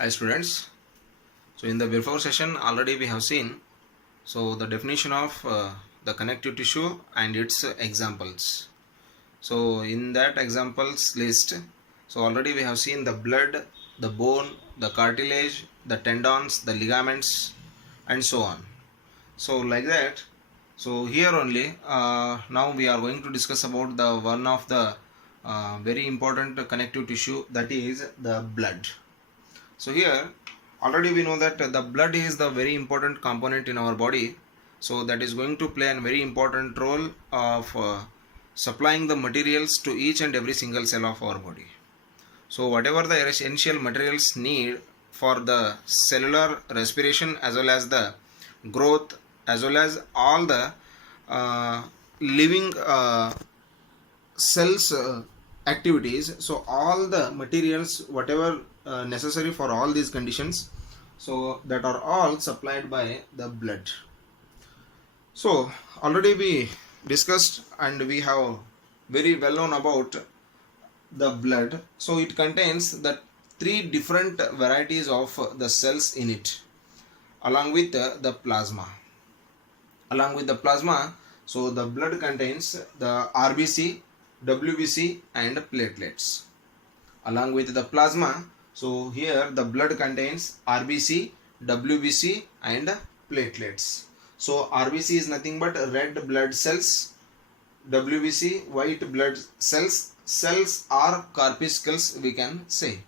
Hi students. So in the before session already we have seen the definition of the connective tissue and its examples. So in that examples list, already we have seen the blood, the bone, the cartilage, the tendons, the ligaments and so on. So like that. So here only now we are going to discuss about the one of the very important connective tissue, that is the blood. So here already we know that the blood is the very important component in our body. So that is going to play a very important role of supplying the materials to each and every single cell of our body. So whatever the essential materials need for the cellular respiration as well as the growth as well as all the living cells activities, so all the materials whatever necessary for all these conditions, so that are all supplied by the blood. So already we discussed and we have very well known about the blood. So it contains the three different varieties of the cells in it, along with the plasma. So the blood contains the RBC, WBC and platelets. Along with the plasma, so here the blood contains RBC, WBC and platelets. So RBC is nothing but red blood cells, WBC white blood cells are corpuscles, we can say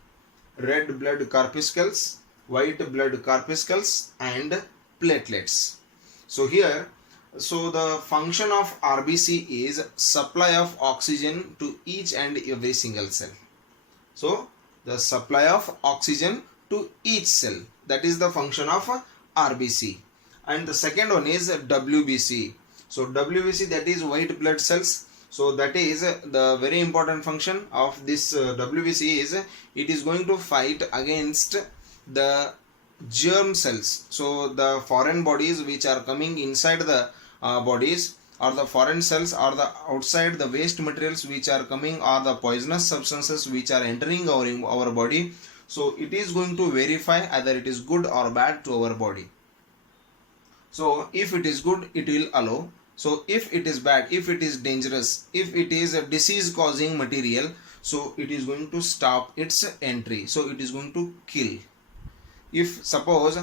red blood corpuscles, white blood corpuscles and platelets. So here, so the function of RBC is supply of oxygen to each and every single cell. So the supply of oxygen to each cell, that is the function of RBC. And the second one is WBC. So WBC, that is white blood cells. So that is the very important function of this WBC is it is going to fight against the germ cells. So the foreign bodies which are coming inside the bodies, or the foreign cells, or the outside the waste materials which are coming, or the poisonous substances which are entering our body. So it is going to verify either it is good or bad to our body. So if it is good, it will allow. So if it is bad, if it is dangerous, if it is a disease causing material, so it is going to stop its entry. So it is going to kill. If suppose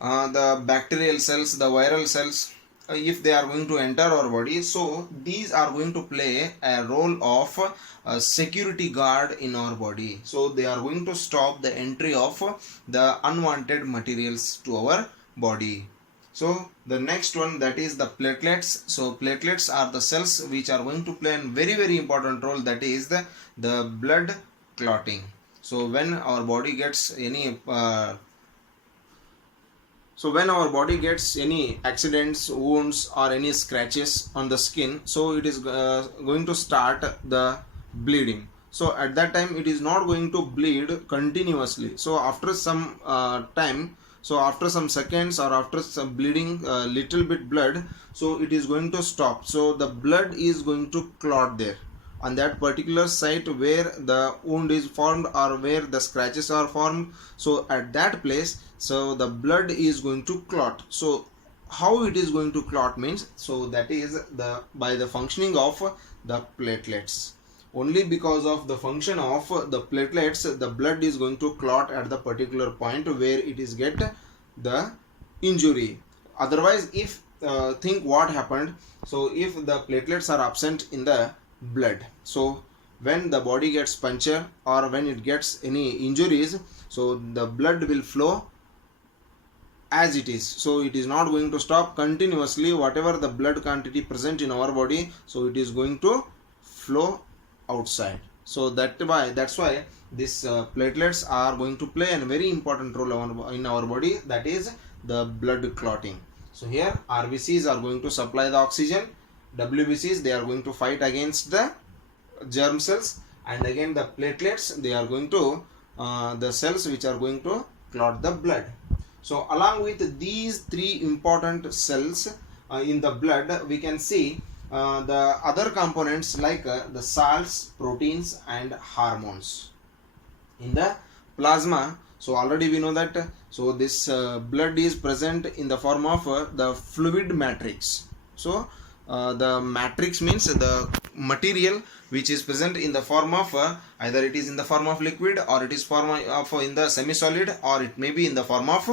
the bacterial cells, the viral cells, if they are going to enter our body, so these are going to play a role of a security guard in our body. So they are going to stop the entry of the unwanted materials to our body. So the next one, that is the platelets. So platelets are the cells which are going to play a very important role, that is the blood clotting. So when our body gets any when our body gets any accidents, wounds or any scratches on the skin, so it is going to start the bleeding. So at that time it is not going to bleed continuously. So after some time, so after some seconds or after some bleeding, little bit blood, so it is going to stop. So the blood is going to clot there on that particular site where the wound is formed or where the scratches are formed. So at that place, so the blood is going to clot. So how it is going to clot means, so that is by the functioning of the platelets. Only because of the function of the platelets, the blood is going to clot at the particular point where it is get the injury. Otherwise, if think what happened, so if the platelets are absent in the blood, so when the body gets punctured or when it gets any injuries, so the blood will flow as it is. So it is not going to stop continuously. Whatever the blood quantity present in our body, so it is going to flow outside. So that's why these platelets are going to play a very important role in our body, that is the blood clotting. So here RBCs are going to supply the oxygen, WBCs they are going to fight against the germ cells, and again the platelets they are going to the cells which are going to clot the blood. So along with these three important cells in the blood, we can see the other components like the salts, proteins and hormones. In the plasma, So already we know that so this blood is present in the form of the fluid matrix. So the matrix means the material which is present in the form of either it is in the form of liquid, or it is form of in the semi-solid, or it may be in the form of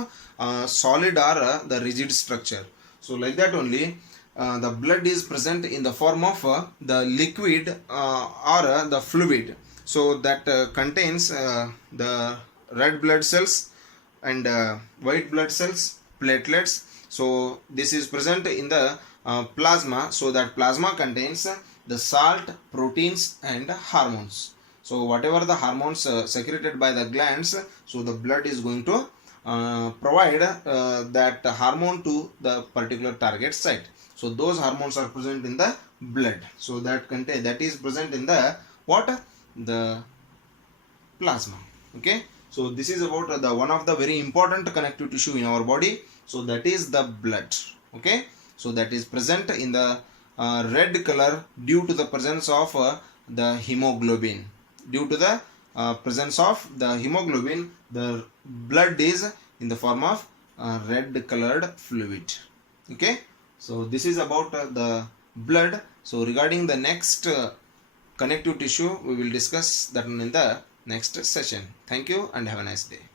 solid or the rigid structure. So like that only the blood is present in the form of the liquid or the fluid. So that contains the red blood cells and white blood cells, platelets. So this is present in the plasma. So that plasma contains the salt, proteins and hormones. So whatever the hormones secreted by the glands, so the blood is going to provide that hormone to the particular target site. So those hormones are present in the blood. So that is present in the what? The plasma. Okay. So this is about the one of the very important connective tissue in our body. So that is the blood. Okay. So that is present in the red color due to the presence of the hemoglobin. Due to the presence of the hemoglobin, the blood is in the form of red colored fluid. Okay. So this is about the blood. So regarding the next connective tissue, we will discuss that in the next session. Thank you and have a nice day.